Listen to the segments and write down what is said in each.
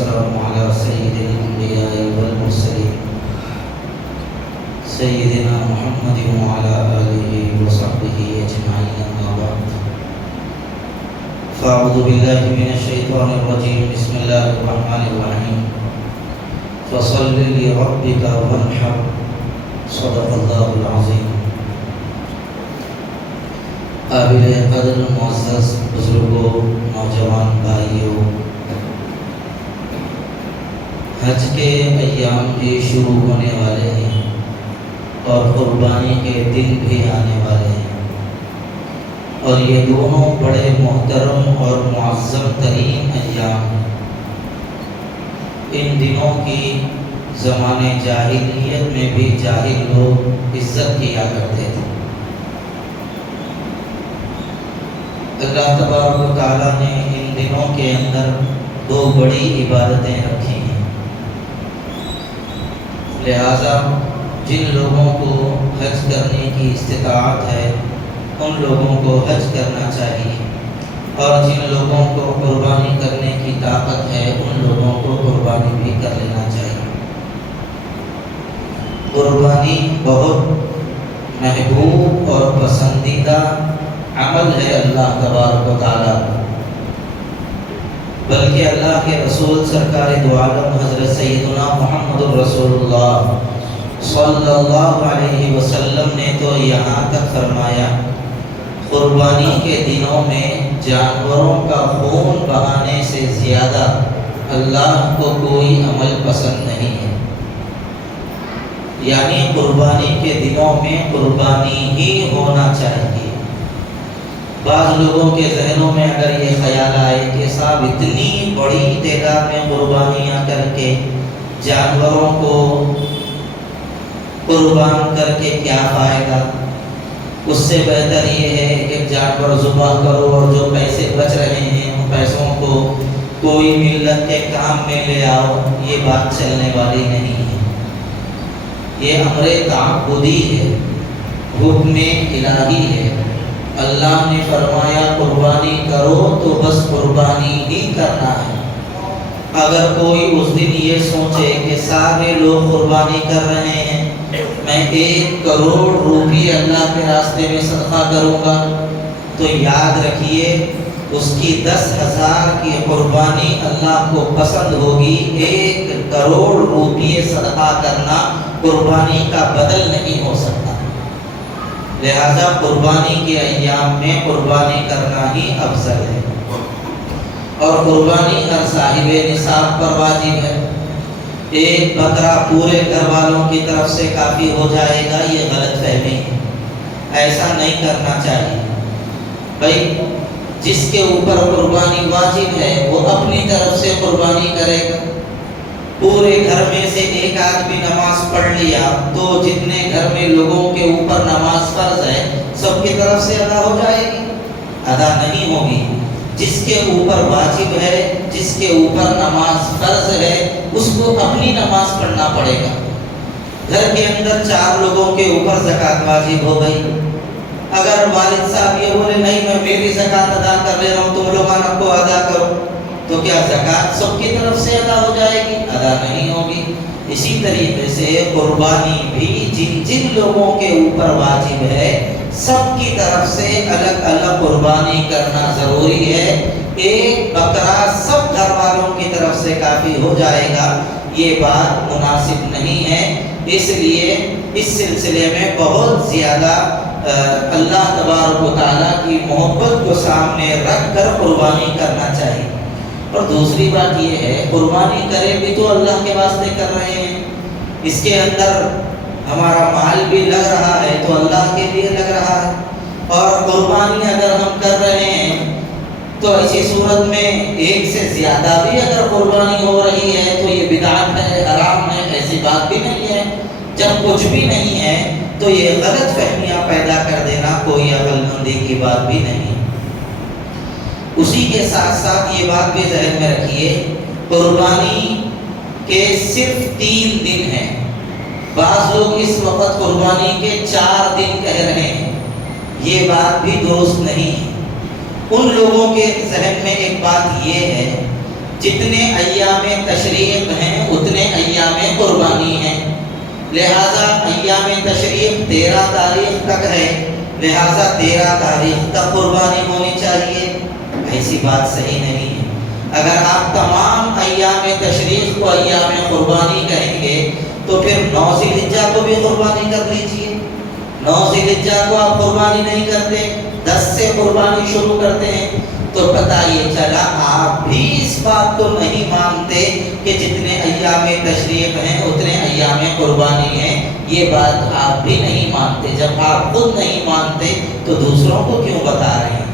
والسلام على سيد الأنبياء والمرسلين سيدنا محمد وعلى آله وصحبه أجمعين أما بعد فأعوذ بالله من الشيطان الرجيم بسم الله الرحمن الرحيم فصل لربك وانحر صدق الله العظيم. قابل قدر معزز بزرگوں، نوجوان بھائیوں، حج کے ایام بھی شروع ہونے والے ہیں اور قربانی کے دن بھی آنے والے ہیں، اور یہ دونوں بڑے محترم اور معظم ترین ایام ہیں. ان دنوں کی زمانے جاہلیت میں بھی جاہل لوگ عزت کیا کرتے تھے. اللہ تبارک و تعالیٰ نے ان دنوں کے اندر دو بڑی عبادتیں رکھی ہیں، لہذا جن لوگوں کو حج کرنے کی استطاعت ہے ان لوگوں کو حج کرنا چاہیے، اور جن لوگوں کو قربانی کرنے کی طاقت ہے ان لوگوں کو قربانی بھی کر لینا چاہیے. قربانی بہت محبوب اور پسندیدہ عمل ہے اللہ تبارک و تعالیٰ، بلکہ اللہ کے رسول سرکار دو عالم حضرت سیدنا محمد رسول اللہ صلی اللہ علیہ وسلم نے تو یہاں تک فرمایا، قربانی کے دنوں میں جانوروں کا خون بہانے سے زیادہ اللہ کو کوئی عمل پسند نہیں ہے. یعنی قربانی کے دنوں میں قربانی ہی ہونا چاہیے. بعض لوگوں کے ذہنوں میں اگر یہ خیال آئے کہ صاحب اتنی بڑی تعداد میں قربانیاں کر کے جانوروں کو قربان کر کے کیا فائدہ، اس سے بہتر یہ ہے کہ جانور ذبح کرو اور جو پیسے بچ رہے ہیں ان پیسوں کو کوئی ملت کے کام میں لے آؤ، یہ بات چلنے والی نہیں ہے. یہ امر تعبدی ہے، حکم الہی ہے. اللہ نے فرمایا قربانی کرو تو بس قربانی ہی کرنا ہے. اگر کوئی اس دن یہ سوچے کہ سارے لوگ قربانی کر رہے ہیں، میں 1 کروڑ روپے اللہ کے راستے میں صدقہ کروں گا، تو یاد رکھیے اس کی 10,000 کی قربانی اللہ کو پسند ہوگی. 1 کروڑ روپے صدقہ کرنا قربانی کا بدل نہیں ہو سکتا. لہذا قربانی کے ایام میں قربانی کرنا ہی افضل ہے، اور قربانی ہر صاحب نصاب پر واجب ہے. 1 بکرا پورے گھر والوں کی طرف سے کافی ہو جائے گا، یہ غلط فہمی ہے. ایسا نہیں کرنا چاہیے. بھائی جس کے اوپر قربانی واجب ہے وہ اپنی طرف سے قربانی کرے گا. پورے گھر میں سے 1 آدمی نماز پڑھ لیا تو جتنے گھر میں لوگوں کے اوپر نماز فرض ہے سب کی طرف سے ادا ہو جائے گی؟ ادا نہیں ہوگی. جس کے اوپر واجب ہے، جس کے اوپر نماز فرض ہے، اس کو اپنی نماز پڑھنا پڑے گا. گھر کے اندر 4 لوگوں کے اوپر زکوٰۃ واجب ہو گئی. اگر والد صاحب یہ بولے نہیں میں میری زکوٰۃ ادا کر لے رہا ہوں، تم لوگ کو ادا کرو، تو کیا زکوٰۃ سب کی طرف سے ادا ہو جائے گی؟ ادا نہیں ہوگی. اسی طریقے سے قربانی بھی جن لوگوں کے اوپر واجب ہے سب کی طرف سے الگ الگ قربانی کرنا ضروری ہے. 1 بکرا سب گھر والوں کی طرف سے کافی ہو جائے گا، یہ بات مناسب نہیں ہے. اس لیے اس سلسلے میں بہت زیادہ اللہ تبارک و تعالیٰ کی محبت کو سامنے رکھ کر قربانی کرنا چاہیے. اور دوسری بات یہ ہے قربانی کرے بھی تو اللہ کے واسطے کر رہے ہیں، اس کے اندر ہمارا مال بھی لگ رہا ہے تو اللہ کے لیے لگ رہا ہے. اور قربانی اگر ہم کر رہے ہیں تو ایسی صورت میں 1 سے زیادہ بھی اگر قربانی ہو رہی ہے تو یہ بدعت ہے، حرام ہے، ایسی بات بھی نہیں ہے. جب کچھ بھی نہیں ہے تو یہ غلط فہمیاں پیدا کر دینا کوئی عقل مندی کی بات بھی نہیں. اسی کے ساتھ ساتھ یہ بات بھی ذہن میں رکھیے قربانی کے صرف 3 دن ہیں. بعض لوگ اس وقت قربانی کے 4 دن کہہ رہے ہیں، یہ بات بھی درست نہیں ہے. ان لوگوں کے ذہن میں ایک بات یہ ہے جتنے ایام تشریق ہیں اتنے ایام قربانی ہیں، لہذا ایام تشریق 13 تاریخ تک ہے، لہذا 13 تاریخ تک قربانی ہونی چاہیے۔ ایسی بات صحیح نہیں ہے۔ اگر آپ تمام ایام تشریق کو ایام قربانی کہیں گے تو پھر 9 ذی الحجہ کو بھی قربانی کر لیجیے۔ 9 ذی الحجہ کو آپ قربانی نہیں کرتے، 10 سے قربانی شروع کرتے ہیں، تو پتہ یہ چلا آپ بھی اس بات کو نہیں مانتے کہ جتنے ایام تشریق ہیں اتنے ایام قربانی ہیں۔ یہ بات آپ بھی نہیں مانتے۔ جب آپ خود نہیں مانتے تو دوسروں کو کیوں بتا رہے ہیں؟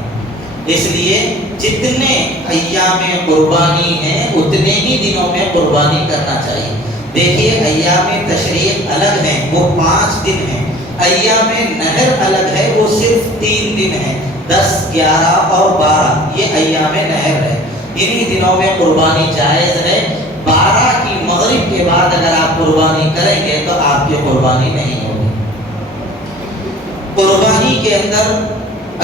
اس لیے جتنے ایام قربانی ہیں اتنے ہی دنوں میں قربانی کرنا چاہیے۔ دیکھیے ایام تشریق الگ ہیں، وہ 5 دن ہیں، ایام نحر الگ ہے، وہ صرف 3 دن ہیں، 10، 11 اور 12، یہ ایام نحر ہے۔ انہی دنوں میں قربانی جائز ہے۔ 12 کی مغرب کے بعد اگر آپ قربانی کریں گے تو آپ کی قربانی نہیں ہوگی۔ قربانی کے اندر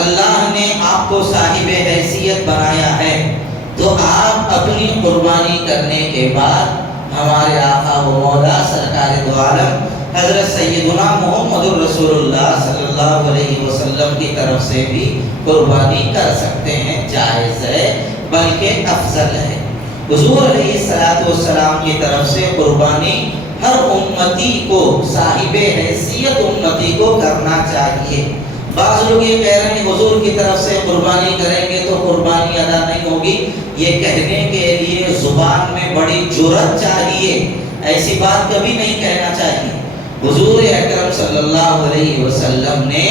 اللہ نے آپ کو صاحب حیثیت بنایا ہے، تو آپ اپنی قربانی کرنے کے بعد ہمارے آقا و مولا سرکار دو عالم حضرت سیدنا محمد رسول اللہ صلی اللہ علیہ وسلم کی طرف سے بھی قربانی کر سکتے ہیں، جائز ہے بلکہ افضل ہے۔ حضور علیہ السلام کی طرف سے قربانی ہر امتی کو، صاحب حیثیت امتی کو کرنا چاہیے۔ بعض لوگ یہ کہہ رہے ہیں حضور کی طرف سے قربانی کریں گے تو قربانی ادا نہیں ہوگی، یہ کہنے کے لیے زبان میں بڑی جرأت چاہیے، ایسی بات کبھی نہیں کہنا چاہیے۔ حضور اکرم صلی اللہ علیہ وسلم نے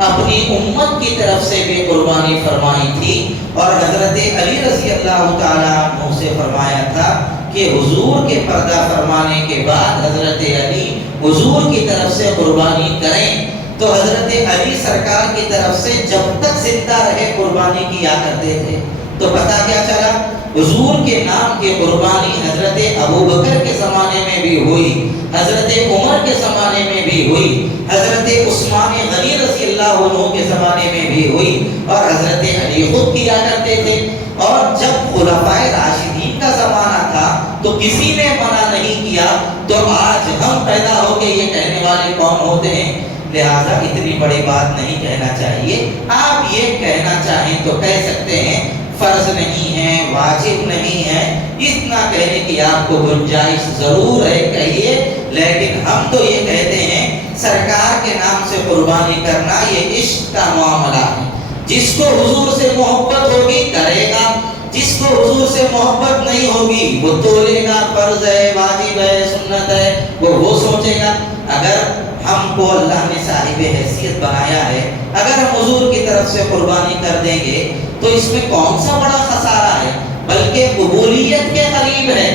اپنی امت کی طرف سے بھی قربانی فرمائی تھی، اور حضرت علی رضی اللہ تعالیٰ عنہ سے فرمایا تھا کہ حضور کے پردہ فرمانے کے بعد حضرت علی حضور کی طرف سے قربانی کریں، تو حضرت علی سرکار کی طرف سے جب تک زندہ رہے قربانی کیا کرتے تھے۔ تو پتہ کیا چلا، حضور کے نام کی قربانی حضرت ابوبکر کے زمانے میں بھی ہوئی، حضرت عمر کے زمانے میں بھی ہوئی، حضرت عثمان غنی رضی اللہ عنہ کے زمانے میں بھی ہوئی، اور حضرت علی خود کیا کرتے تھے۔ اور جب خلفائے راشدین کا زمانہ تھا تو کسی نے منع نہیں کیا، تو آج ہم پیدا ہو کے یہ کہنے والے کون ہوتے ہیں؟ لہذا اتنی بڑی بات نہیں کہنا چاہیے۔ آپ یہ کہنا چاہیں تو کہہ سکتے ہیں، فرض نہیں ہے، واجب نہیں ہے، اتنا کہنے کی آپ کو گنجائش ضرور ہے، کہیے، لیکن ہم تو یہ کہتے ہیں سرکار کے نام سے قربانی کرنا یہ عشق کا معاملہ ہے۔ جس کو حضور سے محبت ہوگی کرے گا، جس کو حضور سے محبت نہیں ہوگی وہ تولے گا، فرض ہے، واجب ہے، سنت ہے، وہ سوچے گا۔ اگر ہم کو اللہ نے صاحب حیثیت بنایا ہے، اگر ہم حضور کی طرف سے قربانی کر دیں گے تو اس میں کون سا بڑا خسارہ ہے، بلکہ قبولیت کے قریب ہے۔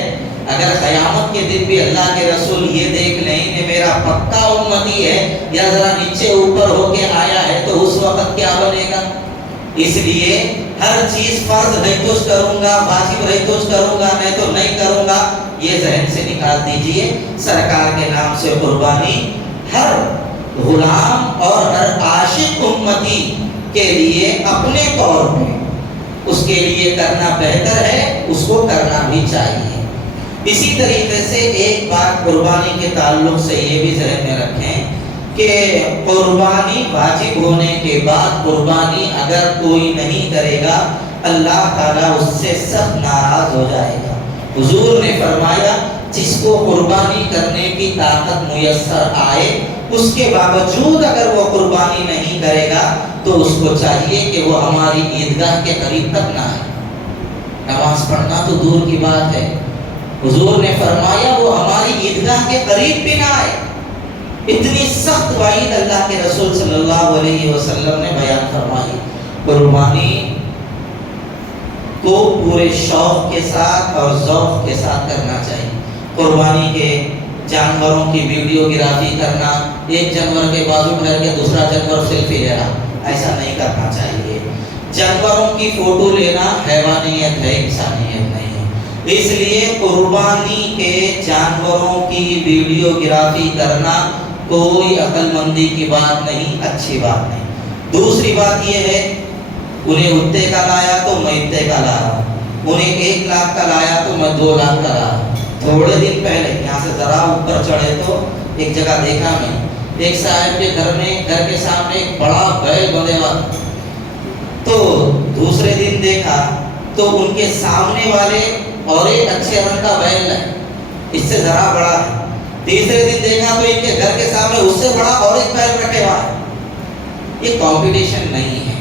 اگر قیامت کے دن بھی اللہ کے رسول یہ دیکھ لیں کہ میرا پکا امتی ہے یا ذرا نیچے اوپر ہو کے آیا ہے تو اس وقت کیا بنے گا؟ اس لیے ہر چیز فرض ہے تو کروں گا، واجب ہے تو کروں گا، نہیں تو نہیں کروں گا، یہ ذہن سے نکال دیجئے۔ سرکار کے نام سے قربانی ہر غلام اور ہر عاشق امتی کے لیے اپنے طور پہ اس کے لیے کرنا بہتر ہے، اس کو کرنا بھی چاہیے۔ اسی طریقے سے ایک بات قربانی کے تعلق سے یہ بھی ذہن میں رکھیں کہ قربانی واجب ہونے کے بعد قربانی اگر کوئی نہیں کرے گا اللہ تعالیٰ اس سے سخت ناراض ہو جائے گا۔ حضور نے فرمایا جس کو قربانی کرنے کی طاقت میسر آئے اس کے باوجود اگر وہ قربانی نہیں کرے گا تو اس کو چاہیے کہ وہ ہماری عیدگاہ کے قریب تک نہ آئے۔ نماز پڑھنا تو دور کی بات ہے، حضور نے فرمایا وہ ہماری عیدگاہ کے قریب بھی نہ آئے۔ اتنی سخت وعید اللہ کے رسول صلی اللہ علیہ وسلم نے بیان فرمائی۔ قربانی کو پورے شوق کے ساتھ اور ذوق کے ساتھ کرنا چاہیے۔ قربانی کے جانوروں کی ویڈیوگرافی کرنا، ایک جانور کے بازو ٹھہر کے دوسرا جانور سیلفی لینا، ایسا نہیں کرنا چاہیے۔ جانوروں کی فوٹو لینا حیوانیت ہے، انسانیت نہیں ہے۔ اس لیے قربانی کے جانوروں کی ویڈیوگرافی کرنا کوئی عقل مندی کی بات نہیں، اچھی بات نہیں۔ دوسری بات یہ ہے انہیں اتے کا لایا تو میں اتے کا لا رہا ہوں، انہیں 1 لاکھ کا لایا تو میں 2 لاکھ کا لایا. تھوڑے دن پہلے یہاں سے ذرا اوپر چڑھے تو ایک جگہ دیکھا میں, ایک صاحب کے گھر کے سامنے ایک بڑا بیل بندھے ہوا تھا. تو دوسرے دن دیکھا تو ان کے سامنے والے اور ایک اچھے رنگ کا بیل ہے, اس سے ذرا بڑا ہے. تیسرے دن دیکھا تو ان کے گھر کے سامنے اس سے بڑا اور ایک بیل رکھے ہوا ہے. یہ کمپٹیشن نہیں ہے,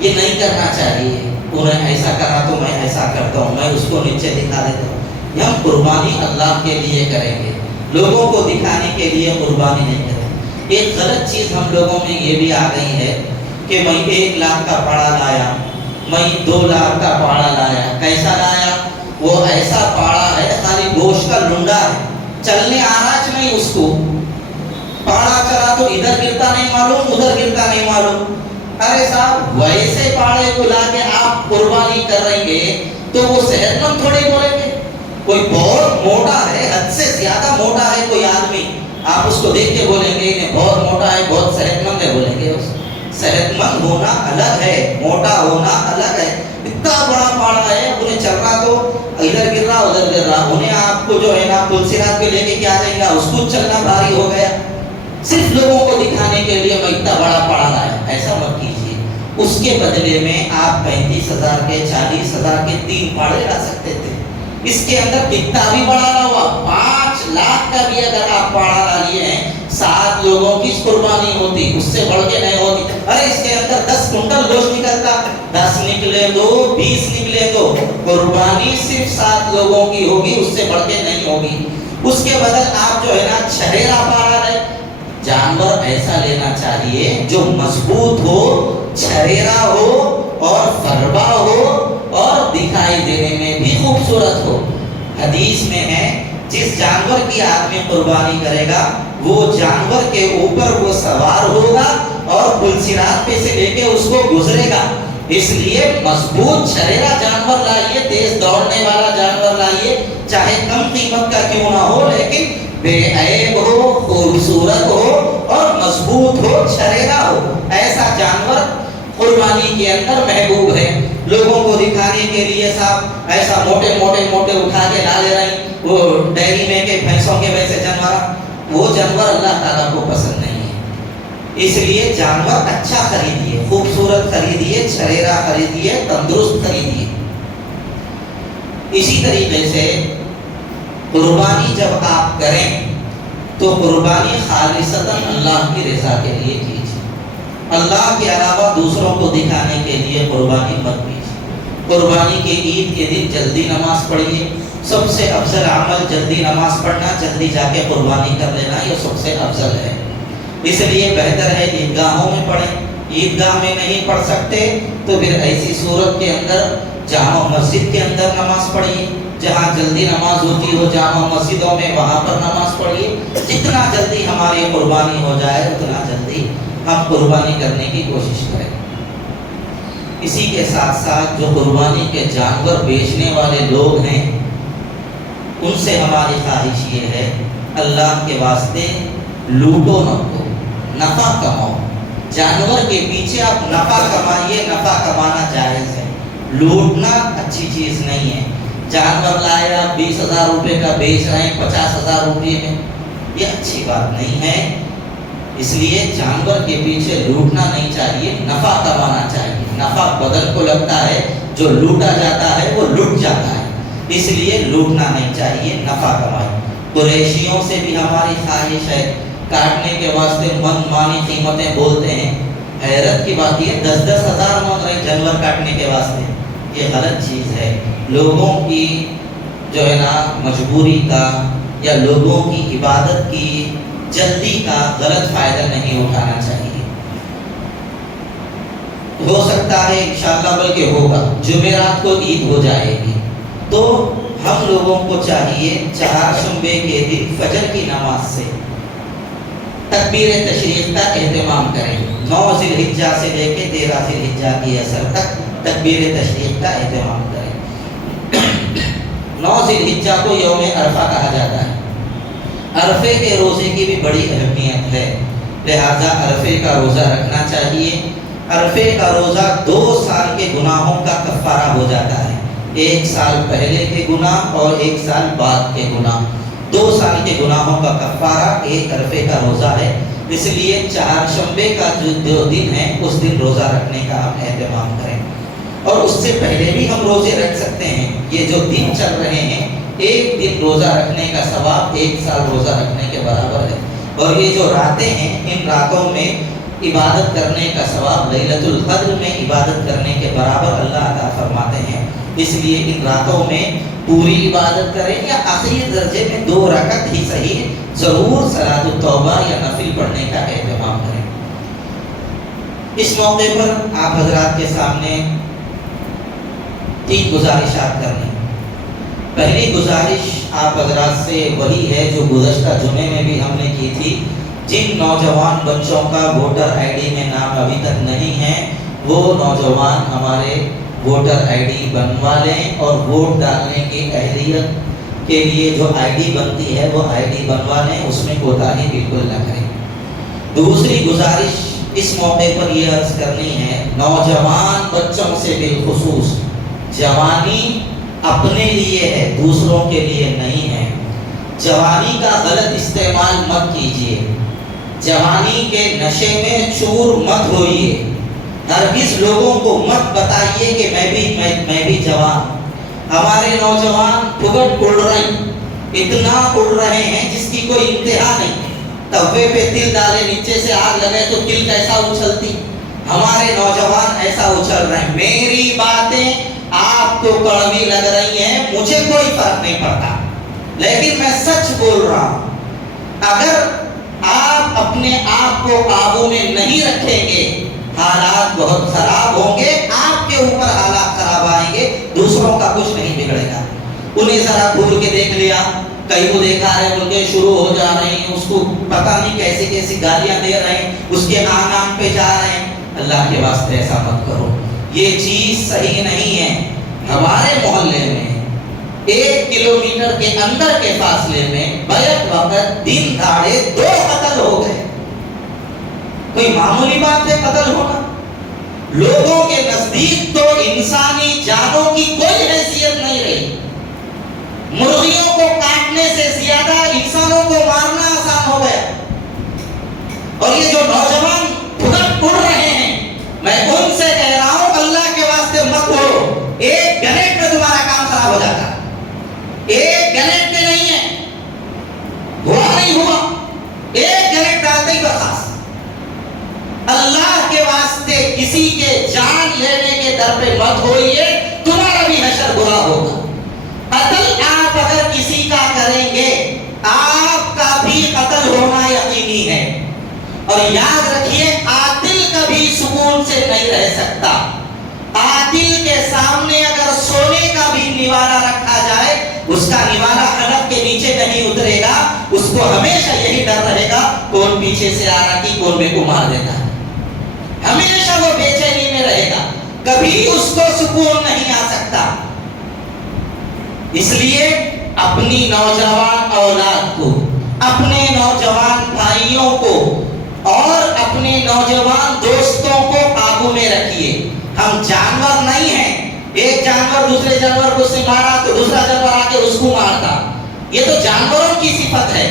یہ نہیں کرنا چاہیے. انہیں ایسا کرا تو میں ایسا کرتا ہوں, میں اس کو نیچے دکھا دیتا ہوں. یہ ہم قربانی اللہ کے لیے کریں گے, لوگوں کو دکھانے کے لیے قربانی نہیں کریں. ایک غلط چیز ہم لوگوں میں یہ بھی آ گئی ہے کہ میں 1 لاکھ کا پاڑا لایا, میں 2 لاکھ کا پاڑا لایا. کیسا لایا؟ وہ ایسا پاڑا ہے خالی گوشت کا لنڈا ہے, چلنے آناج نہیں اس کو. پاڑا چلا تو ادھر گرتا نہیں معلوم, ادھر گرتا نہیں معلوم. ارے صاحب ویسے پاڑے کو لا کے آپ قربانی کر رہے گے تو وہ صحت مند تھوڑی بولیں گے. کوئی بہت موٹا ہے, حد سے زیادہ موٹا ہے کوئی آدمی, آپ اس کو دیکھ کے بولیں گے یہ بہت موٹا ہے, بہت صحت مند ہے بولیں گے. صحت مند ہونا الگ ہے, موٹا ہونا الگ ہے. اتنا بڑا پاڑا ہے, انہیں چل رہا تو ادھر گر رہا ادھر گر رہا, انہیں آپ کو جو ہے نا پلسرات پہ لے کے کیا جائے گا, اس کو چلنا بھاری ہو گیا. صرف لوگوں کو دکھانے کے لیے میں اتنا بڑا پاڑا لایا. ایسا مت کیجیے. اس کے بدلے میں آپ 35,000 کے 40,000 کے 3 پاڑے لا سکتے تھے. اس کے اندر کتنا بھی بڑا نہ ہوا, 5 لاکھ کا بھی اگر آپ پاڑا لا لیے ہیں, 7 لوگوں کی قربانی ہوتی, اس سے بڑھ کے نہیں ہوتی. ارے اس کے اندر 10 کنٹل گوشت نکلتا, 10 نکلے تو 20 نکلے تو قربانی صرف 7 لوگوں کی ہوگی, اس سے بڑھ کے نہیں ہوگی. اس کے بدل آپ جو ہے نا چھڑیرا پاڑا لے. جانور ایسا لینا چاہیے جو مضبوط ہو, چھڑیرا ہو اور فربا ہو اور دکھائی دینے میں بھی خوبصورت ہو. حدیث میں ہے جس جانور کی آدمی قربانی کرے گا وہ جانور کے اوپر وہ سوار ہوگا اور پلسرات پہ سے لے کے اس کو گزرے گا. اس لیے مضبوط چھڑیرا جانور لائیے, تیز دوڑنے والا جانور لائیے, چاہے کم قیمت کا کیوں نہ ہو لیکن بے عیب ہو, خوبصورت ہو اور مضبوط ہو, چھڑیرا ہو. ایسا جانور قربانی کے اندر محبوب ہے. لوگوں کو دکھانے کے لیے صاحب ایسا موٹے موٹے موٹے اٹھا کے لا لے رہے ہیں, وہ ڈیری میں کے بھینسوں کے ویسے جانور, وہ جانور اللہ تعالیٰ کو پسند نہیں ہے. اس لیے جانور اچھا خریدیے, خوبصورت خریدیے, چھڑیرا خریدیے, تندرست خریدیے. اسی طریقے سے قربانی جب آپ کریں تو قربانی خالصتاً اللہ کی رضا کے لیے کیجیے. اللہ کے علاوہ دوسروں کو دکھانے کے لیے قربانی مت کیجیے. قربانی کے عید کے دن جلدی نماز پڑھیے. سب سے افضل عمل جلدی نماز پڑھنا, جلدی جا کے قربانی کر لینا, یہ سب سے افضل ہے. اس لیے بہتر ہے عیدگاہوں میں پڑھیں. عیدگاہ میں نہیں پڑھ سکتے تو پھر ایسی صورت کے اندر جامع مسجد کے اندر نماز پڑھیے. جہاں جلدی نماز ہوتی ہو جامع مسجدوں میں, وہاں پر نماز پڑھیے. جتنا جلدی ہماری قربانی ہو جائے اتنا جلدی ہم قربانی کرنے کی کوشش کریں. اسی کے ساتھ ساتھ جو قربانی کے جانور بیچنے والے لوگ ہیں ان سے ہماری خواہش یہ ہے اللہ کے واسطے لوٹو نہ کو, نفع کماؤ. جانور کے پیچھے آپ نفع کمائیے, نفع کمانا جائز ہے. لوٹنا اچھی چیز نہیں ہے. جانور لائے آپ 20,000 روپے کا بیچ رہے ہیں 50,000 روپے میں, یہ اچھی بات نہیں ہے. اس لیے جانور کے پیچھے لوٹنا نہیں چاہیے, نفع کمانا چاہیے. نفع بدن کو لگتا ہے, جو لوٹا جاتا ہے وہ لٹ جاتا ہے. اس لیے لوٹنا نہیں چاہیے, نفع کمائیں. قریشیوں سے بھی ہماری خواہش ہے, کاٹنے کے واسطے من مانی قیمتیں بولتے ہیں. حیرت کی بات یہ 10-10 ہزار مانگ رہے جانور کاٹنے کے واسطے, یہ غلط چیز ہے. لوگوں کی جو ہے نا مجبوری کا یا لوگوں کی عبادت کی جلدی کا غلط فائدہ نہیں اٹھانا چاہیے. ہو سکتا ہے انشاءاللہ بلکہ ہوگا جمعرات کو عید ہو جائے گی تو ہم لوگوں کو چاہیے چہارشنبے کے دن فجر کی نماز سے تکبیر تشریق کا اہتمام کریں. 9 ذی الحجہ سے لے کے 13 ذی الحجہ کی اثر تک تکبیر تشریق کا اہتمام کریں. 9 ذی الحجہ کو یوم عرفہ کہا جاتا ہے. عرفے کے روزے کی بھی بڑی اہمیت ہے, لہذا عرفے کا روزہ رکھنا چاہیے. عرفے کا روزہ 2 سال کے گناہوں کا کفارہ ہو جاتا ہے. ایک سال پہلے کے گناہ اور ایک سال بعد کے گناہ، 2 سال کے گناہوں کا کفارہ 1 عرفے کا روزہ ہے۔ اس لیے چہارشنبے کا جو دن ہے اس دن روزہ رکھنے کا ہم اہتمام کریں، اور اس سے پہلے بھی ہم روزے رکھ سکتے ہیں۔ یہ جو دن چل رہے ہیں، ایک دن روزہ رکھنے کا ثواب 1 سال روزہ رکھنے کے برابر ہے۔ اور یہ جو راتیں ہیں، ان راتوں میں عبادت کرنے کا ثواب لیلۃ القدر میں عبادت کرنے کے برابر اللہ عطا فرماتے ہیں۔ اس لیے ان راتوں میں پوری عبادت کریں، یا آخری درجے میں 2 رکعت ہی صحیح ضرور صلاۃ التوبہ یا نفل پڑھنے کا اہتمام کریں۔ اس موقع پر آپ حضرات کے سامنے 3 گزارشات کرنی۔ پہلی گزارش آپ حضرات سے وہی ہے جو گزشتہ جمعے میں بھی ہم نے کی تھی۔ جن نوجوان بچوں کا ووٹر آئی ڈی میں نام ابھی تک نہیں ہے، وہ نوجوان ہمارے ووٹر آئی ڈی بنوا لیں، اور ووٹ ڈالنے کی اہلیت کے لیے جو آئی ڈی بنتی ہے وہ آئی ڈی بنوا لیں، اس میں کوتاہی بالکل نہ کریں۔ دوسری گزارش اس موقع پر یہ عرض کرنی ہے، نوجوان بچوں سے بالخصوص، جوانی اپنے لیے ہے، دوسروں کے لیے نہیں ہے۔ جوانی کا غلط استعمال مت کیجیے، جوانی کے نشے میں چور مت ہوئیے، ہرگز لوگوں کو مت بتائیے کہ میں بھی جوان۔ ہمارے نوجوان پھگٹ اڑ رہے ہیں، اتنا اڑ رہے ہیں جس کی کوئی انتہا نہیں۔ توے پہ تل ڈالے، نیچے سے آگ لگے تو تل کیسا اچھلتی، ہمارے نوجوان ایسا اچھل رہے ہیں۔ میری باتیں آپ کو کڑوی لگ رہی ہیں، مجھے کوئی فرق نہیں پڑتا، لیکن میں سچ بول رہا ہوں۔ اگر آپ اپنے آپ کو قابو میں نہیں رکھیں گے، حالات بہت خراب ہوں گے، آپ کے اوپر حالات خراب آئیں گے، دوسروں کا کچھ نہیں بگڑے گا۔ انہیں ذرا کھول کے دیکھ لیا، کہیں وہ دیکھا ہے ان کے شروع ہو جا رہے ہیں، اس کو پتہ نہیں کیسی کیسی گالیاں دے رہے ہیں، اس کے آنگن پہ جا رہے ہیں۔ اللہ کے واسطے ایسا مت کرو، یہ چیز صحیح نہیں ہے۔ ہمارے محلے میں 1 کلومیٹر کے اندر کے فاصلے میں بیک وقت دن دھاڑے 2 قتل ہو گئے۔ کوئی معمولی بات ہے قتل ہونا؟ لوگوں کے نزدیک تو انسانی جانوں کی کوئی حیثیت نہیں رہی۔ مرغیوں کو کاٹنے سے زیادہ انسانوں کو مارنا آسان ہو گیا۔ اور یہ جو نوجوان پھگٹ اڑ رہے ہیں، میں ان سے کہہ رہا ہوں اللہ کے واسطے مت اڑو، 1 گھنٹے میں تمہارا کام خراب ہو جاتا ہے۔ 1 گھنٹے نہیں ہے، ہوا نہیں ہوا، 1 گھنٹے ڈالتے ہی برخاست۔ اللہ کے واسطے کسی کے جان لینے کے در پہ مت ہوئیے، تمہارا بھی حشر برا ہوگا۔ قتل آپ اگر کسی کا کریں گے، آپ کا بھی قتل ہونا یقینی ہے۔ اور یاد رکھیے، قاتل کبھی سکون سے نہیں رہ سکتا۔ قاتل کے سامنے اگر سونے کا بھی نوالہ رکھا جائے، اس کا نوالہ حلق کے نیچے نہیں اترے گا، اس کو ہمیشہ یہی ڈر رہے گا کون پیچھے سے آ رہا کہ کون میرے کو مار دیتا ہے۔ ہمیشہ وہ بے چینی میں رہے گا، کبھی اس کو سکون نہیں آ سکتا۔ اس لیے اپنی نوجوان اولاد کو، اپنے نوجوان بھائیوں کو اور اپنے نوجوان دوستوں کو قابو میں رکھیے۔ ہم جانور نہیں ہیں، ایک جانور دوسرے جانور کو سے مارا تو دوسرا جانور آ کے اس کو مارتا، یہ تو جانوروں کی صفت ہے۔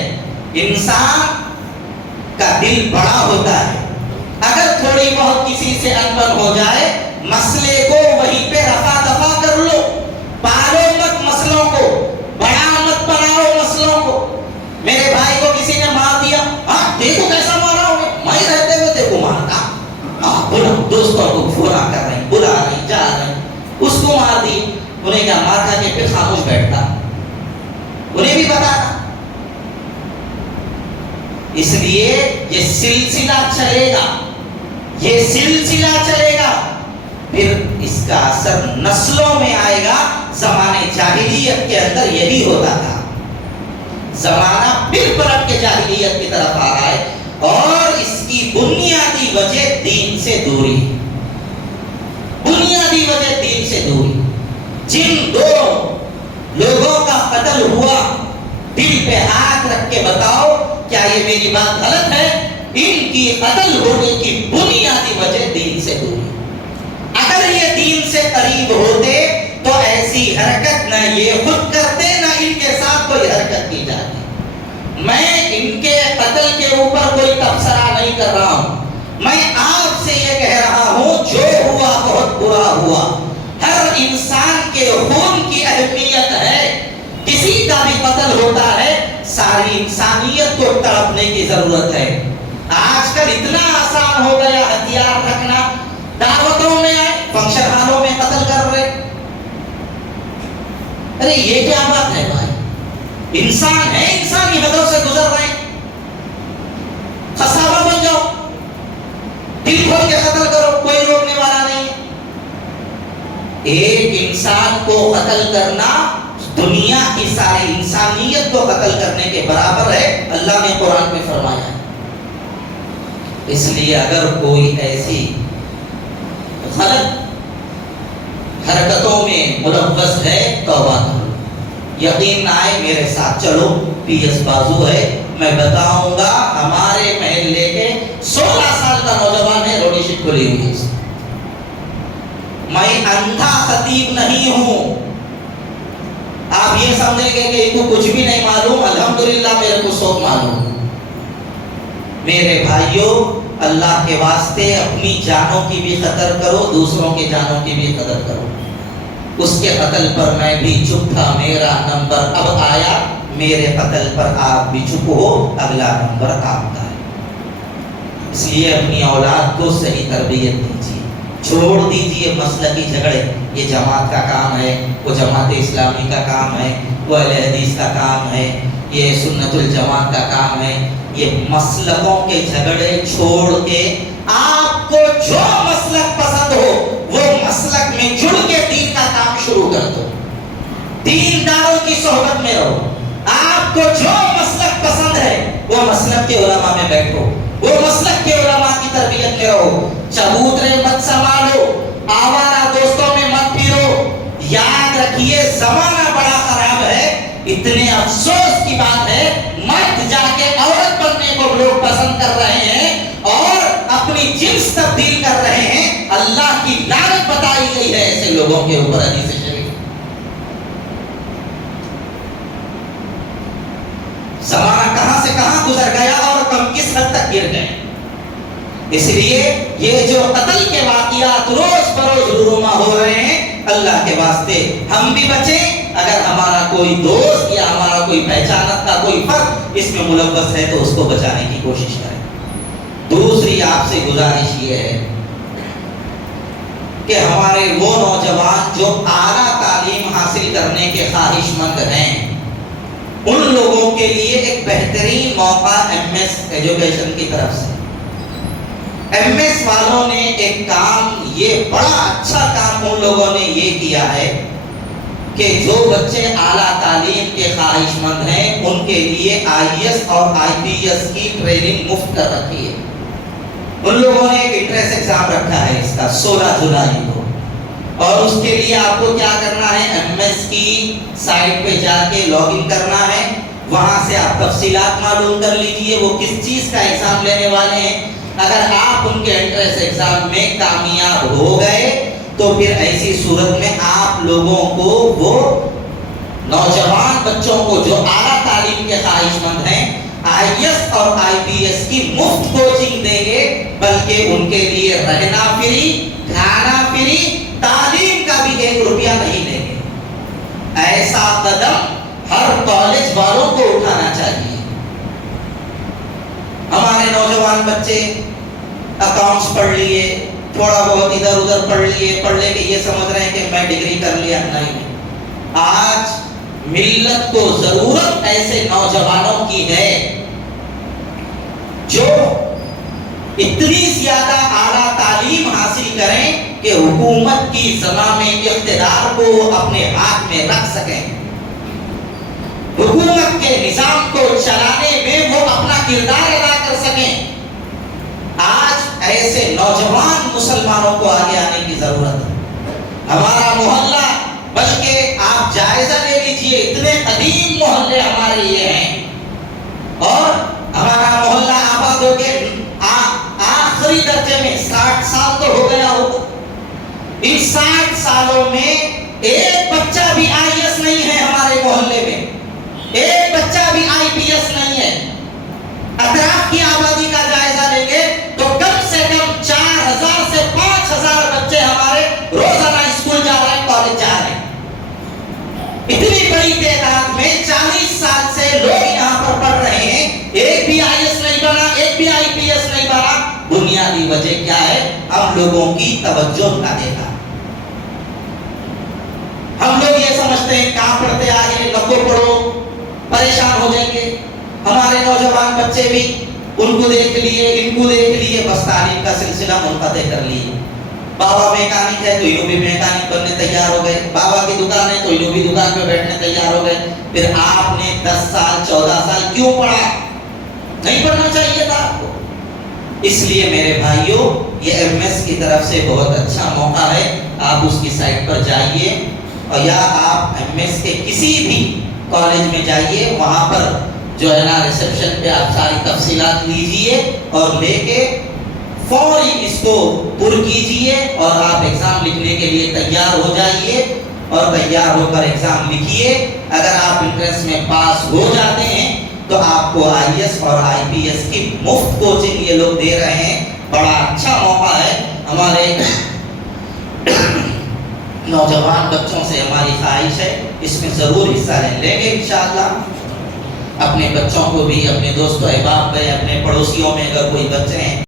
انسان کا دل بڑا ہوتا ہے، اگر تھوڑی بہت کسی سے انبن ہو جائے، مسئلے کو وہیں پہ رفع دفع کر لو، پالو مت مسئلوں کو، بڑا مت بناؤ مسئلوں کو۔ میرے بھائی کو کسی نے مار دیا، ہاں دیکھو کیسا مارا ہوگا، میں رہتے ہوئے دیکھو مارتا، بلا دوستوں کو فورا کر رہے ہیں، بلا رہے ہیں، جا رہے ہیں، اس کو مار دی۔ انہیں کیا مار کھا کے پھر خاموش بیٹھتا، انہیں بھی بتانا۔ اس لیے یہ سلسلہ چلے گا، یہ سلسلہ چلے گا، پھر اس کا اثر نسلوں میں آئے گا۔ زمانے جاہلیت کے اندر یہی ہوتا تھا، زمانہ پھر پلٹ کے جاہلیت کی طرف آ رہا ہے، اور اس کی بنیادی وجہ دین سے دوری، بنیادی وجہ دین سے دوری۔ جن 2 لوگوں کا قتل ہوا، دل پہ ہاتھ رکھ کے بتاؤ کیا یہ میری بات غلط ہے؟ ان کی قتل ہونے کی بنیادی وجہ دین سے دوری۔ اگر یہ دین سے قریب ہوتے تو ایسی حرکت نہ یہ خود کرتے نہ ان کے ساتھ کوئی حرکت کی جاتی. میں ان کے قتل کے اوپر کوئی تبصرہ نہیں کر رہا ہوں. میں آپ سے یہ کہہ رہا ہوں جو ہوا بہت برا ہوا. ہر انسان کے خون کی اہمیت ہے. کسی کا بھی قتل ہوتا ہے ساری انسانیت کو تڑپنے کی ضرورت ہے. آج کل اتنا آسان ہو گیا ہتھیار رکھنا. دعوتوں میں آئے فنکشن ہالوں میں قتل کر رہے. ارے یہ کیا بات ہے بھائی؟ انسان ہے, انسانی حدوں سے گزر رہے ہیں. خسابہ بن جاؤ, دل کھول کے قتل کرو, کوئی روکنے والا نہیں ہے. ایک انسان کو قتل کرنا دنیا کی ساری انسانیت کو قتل کرنے کے برابر ہے. اللہ نے قرآن میں فرمایا ہے. اس لیے اگر کوئی ایسی غلط حرکتوں میں ملوث ہے توبہ کرو. یقین آئے میرے ساتھ چلو, پی ایس بازو ہے, میں بتاؤں گا. ہمارے محلے کے 16 سال کا نوجوان ہے, روڈی شپ کھلی ہوئی ہے. میں اندھا خطیب نہیں ہوں. آپ یہ سمجھیں گے کہ ان کو کچھ بھی نہیں معلوم. الحمدللہ میرے کو سب معلوم. میرے بھائیوں, اللہ کے واسطے اپنی جانوں کی بھی قدر کرو, دوسروں کے جانوں کی بھی قدر کرو. اس کے قتل پر میں بھی چپ تھا, میرا نمبر اب آیا. میرے قتل پر آپ بھی چپ ہو, اگلا نمبر آپ کا ہے. اس لیے اپنی اولاد کو صحیح تربیت دیجیے. چھوڑ دیجیے مسلکی جھگڑے. یہ جماعت کا کام ہے, وہ جماعت اسلامی کا کام ہے, وہ اہل حدیث کا کام ہے, یہ سنت الجماعت کا کام ہے. یہ مسلکوں کے جھگڑے چھوڑ کے آپ کو جو مسلک پسند ہو وہ مسلک میں جڑ کے دین کا کام شروع کر دو. دینداروں کی صحبت میں رہو. آپ کو جو مسلک پسند ہے وہ مسلک کے علماء میں بیٹھو, وہ مسلک کے علماء کی تربیت میں رہو. چبوترے مت سنبھالو, آوارہ دوستوں میں مت پھرو. یاد رکھیے زمانہ بڑا خراب ہے. اتنے افسوس کی بات ہے مرد جا کے عورت بننے کو لوگ پسند کر رہے ہیں اور اپنی جنس تبدیل کر رہے ہیں. اللہ کی لعنت بتائی گئی ہے ایسے لوگوں کے اوپر حدیث شریف. زمانہ کہاں سے کہاں گزر گیا اور ہم کس حد تک گر گئے. اس لیے یہ جو قتل کے واقعات روز بروز رونما ہو رہے ہیں, اللہ کے واسطے ہم بھی بچیں. اگر ہمارا کوئی دوست یا ہمارا کوئی پہچانت کا کوئی فرد اس میں ملوث ہے تو اس کو بچانے کی کوشش کریں. دوسری آپ سے گزارش یہ ہے کہ ہمارے وہ نوجوان جو اعلیٰ تعلیم حاصل کرنے کے خواہش مند ہیں, ان لوگوں کے لیے ایک بہترین موقع ایم ایس ایجوکیشن کی طرف سے. ایم ایس والوں نے ایک کام, یہ بڑا اچھا کام ان لوگوں نے یہ کیا ہے کہ جو بچے اعلیٰ تعلیم کے خواہش مند ہیں ان کے لیے آئی ایس اور آئی پی ایس کی ٹریننگ مفت کر رکھی ہے. ان لوگوں نے ایک انٹرنس ایگزام رکھا ہے اس کا 16 جولائی کو, اور اس کے لیے آپ کو کیا کرنا ہے, ایم ایس کی سائٹ پہ جا کے لاگ ان کرنا ہے. وہاں سے آپ تفصیلات معلوم کر لیجئے وہ کس چیز کا ایگزام لینے والے ہیں. اگر آپ ان کے انٹرنس ایگزام میں کامیاب ہو گئے تو پھر ایسی صورت میں آپ لوگوں کو, وہ نوجوان بچوں کو جو اعلیٰ تعلیم کے خواہش مند ہیں, آئی ایس اور آئی پی ایس کی مفت کوچنگ دیں گے. بلکہ ان کے لیے رہنا فری, کھانا فری, تعلیم کا بھی 1 روپیہ نہیں لیں گے. ایسا قدم ہر کالج والوں کو اٹھانا چاہیے. ہمارے نوجوان بچے اکاؤنٹس پڑھ لیے, تھوڑا بہت ادھر ادھر پڑھ لے کے یہ سمجھ رہے ہیں کہ میں ڈگری کر لیا. نہیں, آج ملت کو ضرورت ایسے نوجوانوں کی ہے جو اتنی زیادہ اعلیٰ تعلیم حاصل کریں کہ حکومت کی زمام اقتدار کو اپنے ہاتھ میں رکھ سکیں, حکومت کے نظام کو چلانے میں وہ اپنا کردار ادا کر سکیں. آج ایسے نوجوان مسلمانوں کو آگے آنے کی ضرورت ہے. ہمارا محلہ, بلکہ آپ جائزہ لے لیجئے, اتنے قدیم محلے ہمارے یہ ہیں, اور ہمارا محلہ آباد ہو کے درجے میں 60 سال تو ہو گیا ہوگا. ان 60 سالوں میں ایک بچہ بھی IAS نہیں ہے ہمارے محلے میں، ایک بچہ بھی IPS نہیں ہے۔ اطراف کی آبادی کا جائزہ لیں گے تو کم سے کم 4000 سے 5000 بچے ہمارے روزانہ اسکول جا رہے ہیں، کالج جا رہے ہیں۔ اتنی بڑی تعداد میں 40 سال سے لوگ یہاں پر پڑھ رہے ہیں، ایک بھی IAS نہیں بنا، ایک بھی IPS نہیں بنا۔ بنیادی وجہ کیا ہے؟ ہم لوگوں کی توجہ نہ دینا۔ ہم لوگ یہ سمجھتے ہیں کہاں پڑھتے آگے، نکو پڑھو، پریشان ہو جائیں گے۔ ہمارے نوجوان بچے بھی ان کو دیکھ لیے، ان کو دیکھ لیے، بس تعلیم کا سلسلہ منقطع کر لیے۔ بابا میکانک ہے تو یہ بھی میکانک بننے تیار ہو گئے، بابا کی دکان ہے تو یہ بھی دکان پہ بیٹھنے تیار ہو گئے۔ پھر آپ نے 10 سال 14 سال کیوں پڑھا؟ نہیں پڑھنا چاہیے تھا آپ کو۔ اس لیے میرے بھائیوں، یہ MS کی طرف سے بہت اچھا موقع ہے، آپ اس کی سائٹ پر جائیے، اور یا آپ MS کے کسی بھی کالج میں جائیے، وہاں پر جو ہے نا ریسپشن پہ آپ ساری تفصیلات لیجئے اور لے کے فوری اس کو پر کیجئے، اور آپ ایگزام لکھنے کے لیے تیار ہو جائیے، اور تیار ہو کر ایگزام لکھیے۔ اگر آپ انٹرنس میں پاس ہو جاتے ہیں تو آپ کو IAS اور IPS کی مفت کوچنگ یہ لوگ دے رہے ہیں۔ بڑا اچھا موقع ہے۔ ہمارے نوجوان بچوں سے ہماری خواہش ہے اس میں ضرور حصہ لیں گے انشاءاللہ۔ اپنے بچوں کو بھی، اپنے دوست و احباب میں، اپنے پڑوسیوں میں اگر کوئی بچے ہیں